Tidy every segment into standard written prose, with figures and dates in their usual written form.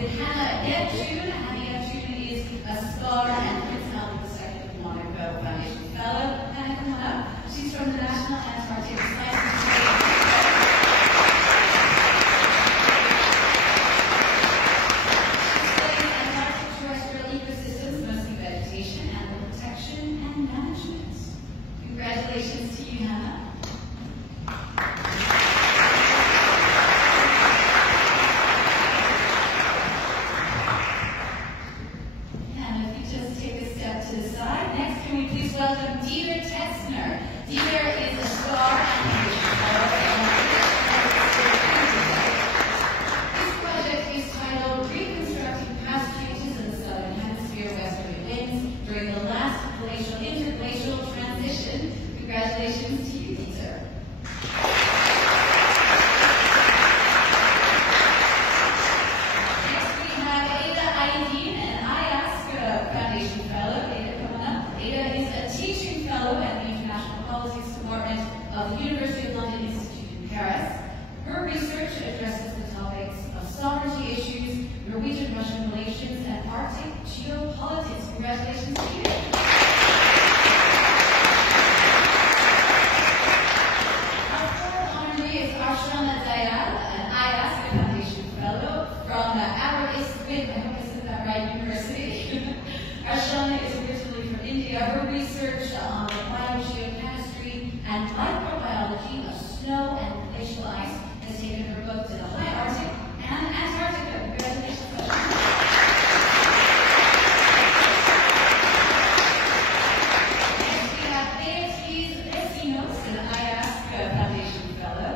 with Hannah Neptune. Hannah Neptune is a scholar and Prince Albert II of Monaco Foundation Fellow. Hannah, come on up. She's from the National Antarctic Science Institute. Congratulations to you, Hannah. Hannah, if you just take a step to the side. Next, can we please welcome Dieter Tetzner. Dieter is a scholar and This project is titled Reconstructing Past Changes in the Southern Hemisphere Westerly Winds During the Last Glacial Interglacial Transition. Congratulations to you, Dieter. Next we have Ada Aydin, an IASCA Foundation Fellow. Ada, come on up. Ada is a teaching fellow at the International Politics Department of the University of London Institute in Paris. Her research addresses the topics of sovereignty issues, Norwegian-Russian relations, and Arctic geopolitics. Congratulations to you. Arshana Dayal, an IASCA Foundation Fellow from Aberystwyth, I hope I said that right, University. Arshana is originally from India. Her research on biogeochemistry and microbiology of snow and glacial ice has taken her book to the high Arctic and Antarctica. Congratulations, Arshana. Next we have Beatriz Vecinos, an IASCA Foundation Fellow.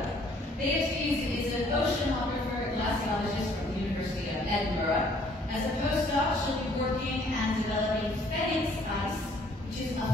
Beatriz is an oceanographer glaciologist from the University of Edinburgh. As a postdoc, she'll be working and developing Phoenix ice, which is a